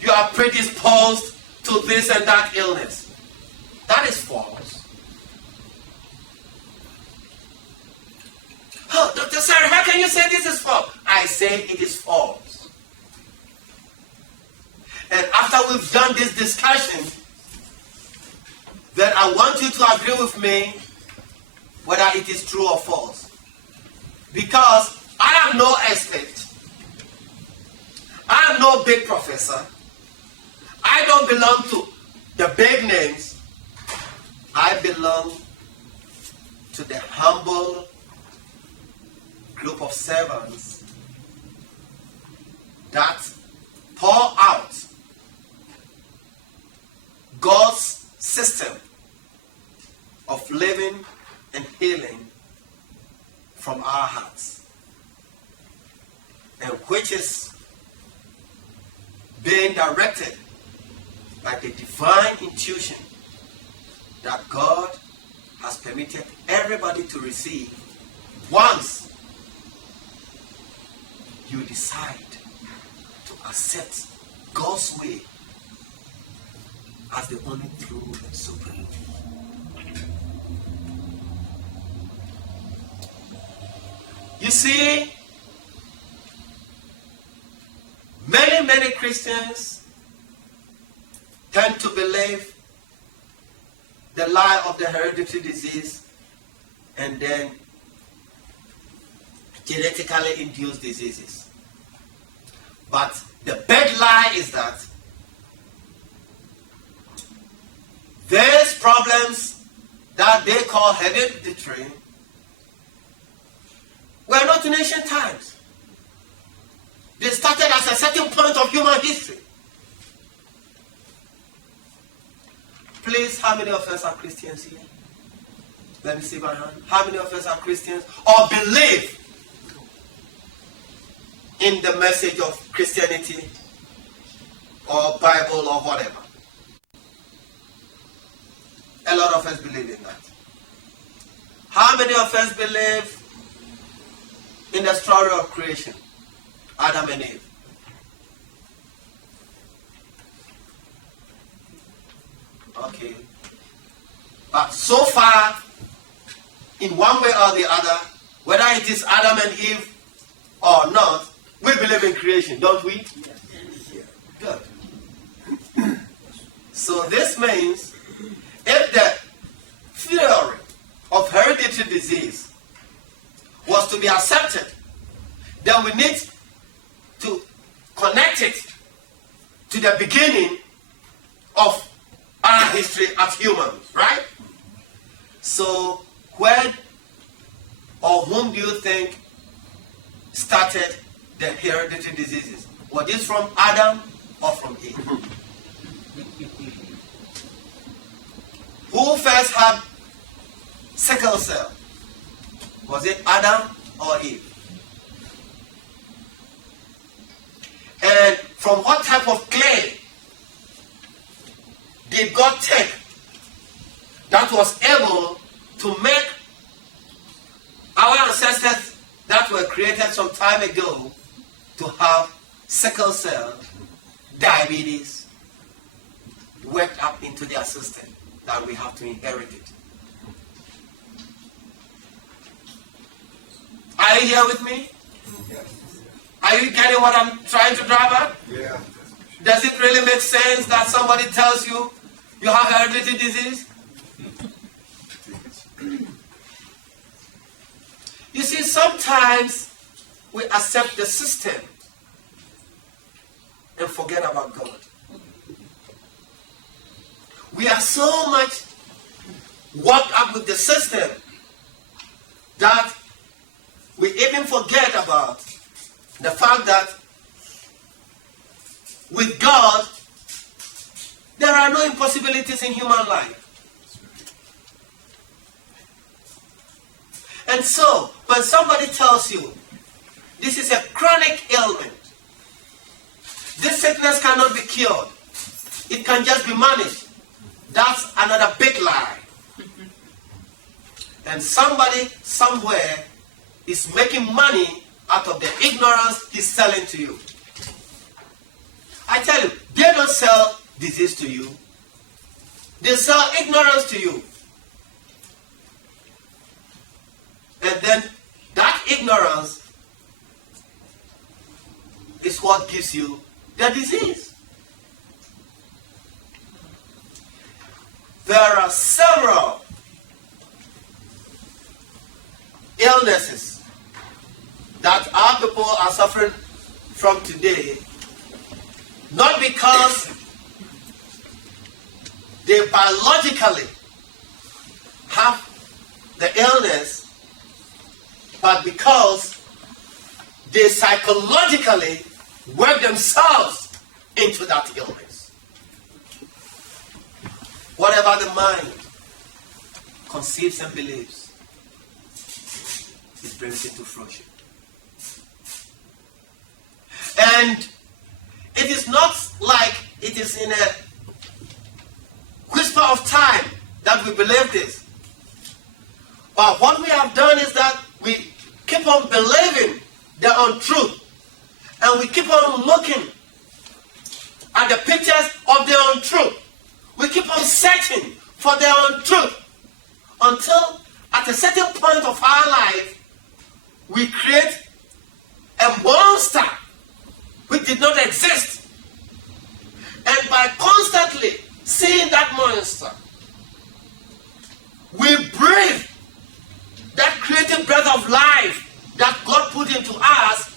you are predisposed to this and that illness. That is false. Oh, Dr. Asare, how can you say this is false? I say it is false. And after we've done this discussion, then I want you to agree with me whether it is true or false. Because I am no expert. I am no big professor. I don't belong to the big names. I belong to the humble group of servants that pour out God's system of living and healing from our hearts, and which is being directed by the divine intuition that God has permitted everybody to receive once you decide to accept God's way as the only true and supreme. You see, many Christians tend to believe the lie of the hereditary disease and then genetically induced diseases. But the big lie is that these problems that they call hereditary were not in ancient times. They started at a certain point of human history. Please, how many of us are Christians here? Let me see my hand. How many of us are Christians or believe in the message of Christianity or Bible or whatever? A lot of us believe in that. How many of us believe in the story of creation? Adam and Eve. Okay. But so far, in one way or the other, whether it is Adam and Eve or not, we believe in creation, don't we? Yes. Good. So this means if the theory of hereditary disease was to be accepted, then we need to connect it to the beginning of our history as humans, right? So when or whom do you think started the hereditary diseases? Was this from Adam or from Eve? Who first had sickle cell? Was it Adam or Eve? And from what type of clay did God take that was able to make our ancestors that were created some time ago to have sickle cell, diabetes, worked up into their system, that we have to inherit it? Are you here with me? Are you getting what I'm trying to drive at? Yeah. Does it really make sense that somebody tells you you have hereditary disease? You see, sometimes we accept the system and forget about God. We are so much worked up with the system that we even forget about the fact that with God, there are no impossibilities in human life. And so, when somebody tells you, this is a chronic ailment, this sickness cannot be cured, it can just be managed, that's another big lie. And somebody somewhere is making money out of the ignorance he's selling to you. I tell you, they disease to you. They sell ignorance to you. And then that ignorance is what gives you the disease. There are several illnesses that our people are suffering from today, not because they biologically have the illness, but because they psychologically work themselves into that illness. Whatever the mind conceives and believes, it brings into fruition. And it is not like it is in a whisper of time that we believe this. But what we have done is that we keep on believing the untruth. And we keep on looking at the pictures of the untruth. We keep on searching for the untruth until at a certain point of our life, we create a monster which did not exist. And by constantly seeing that monster, we breathe that creative breath of life that God put into us,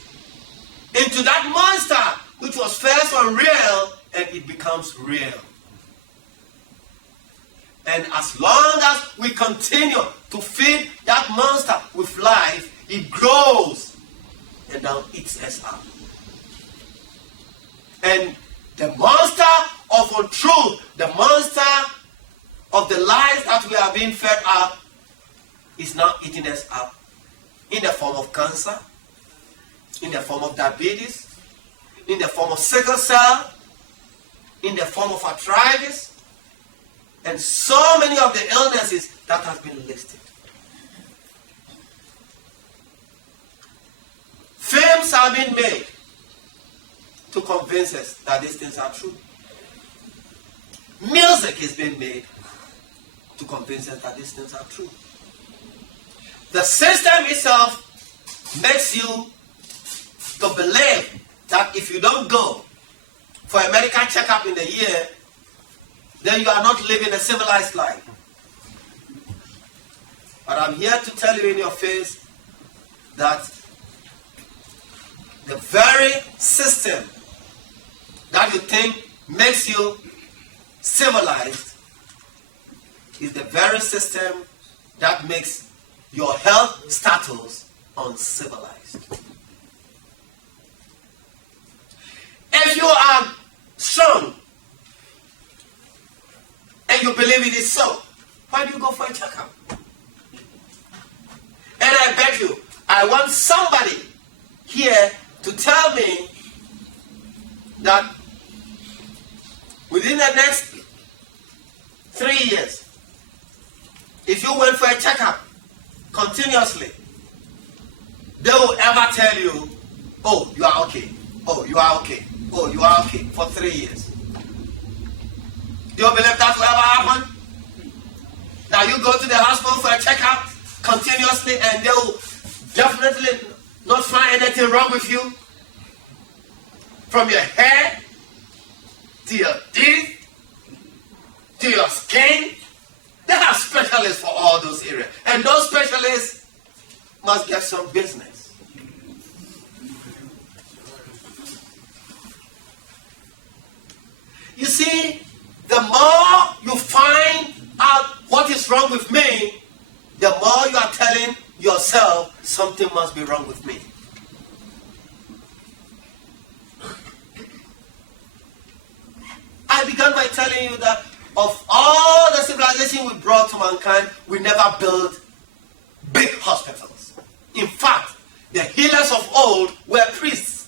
into that monster which was first unreal, and it becomes real. And as long as we continue to feed that monster with life, it grows and now eats us up. And the monster of untruth, the monster of the lies that we are being fed up, is now eating us up in the form of cancer, in the form of diabetes, in the form of sickle cell, in the form of arthritis, and so many of the illnesses that have been listed. Films are being made to convince us that these things are true. Music is being made to convince us that these things are true. The system itself makes you to believe that if you don't go for a medical checkup in the year, then you are not living a civilized life. But I'm here to tell you in your face that the very system that you think makes you civilized is the very system that makes your health status uncivilized. If you are strong and you believe it is so, why do you go for a checkup? And I beg you, I want somebody here to tell me that within the next 3 years, if you went for a checkup continuously, they will ever tell you, oh, you are okay. Oh, you are okay. Oh, you are okay for 3 years. Do you believe that will ever happen? Now you go to the hospital for a checkup continuously and they will definitely not find anything wrong with you. From your hair to your teeth to your skin. They have specialists for all those areas. And those specialists must get some business. You see, the more you find out what is wrong with me, the more you are telling yourself something must be wrong with me. I began by telling you that of all the civilization we brought to mankind, we never built big hospitals. In fact, the healers of old were priests.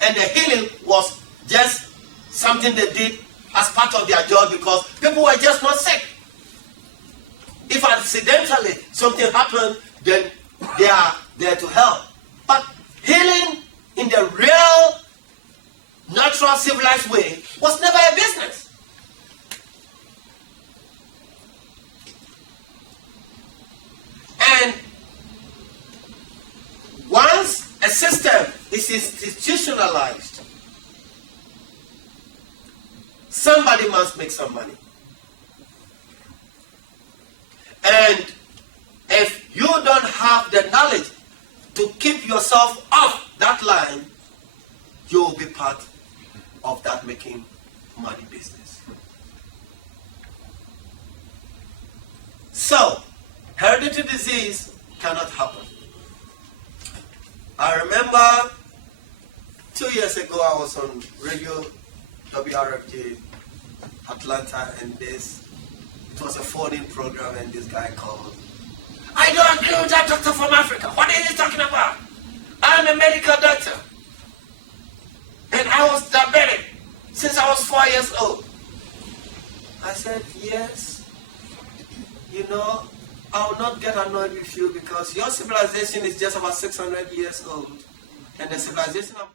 And the healing was just something they did as part of their job because people were just not sick. If accidentally something happened, then they are there to help. But healing in the real, natural natural civilized way was never a business. And once a system is institutionalized, somebody must make some money. And if you don't have the knowledge to keep yourself off that line, you will be part of that making money business. So, hereditary disease cannot happen. I remember 2 years ago I was on radio WRFG Atlanta, and it was a phone-in program, and this guy called. I don't agree with that doctor from Africa. What are you talking about? I'm a medical doctor. And I was diabetic since I was 4 years old. I said, yes. You know, I will not get annoyed with you because your civilization is just about 600 years old. And the civilization of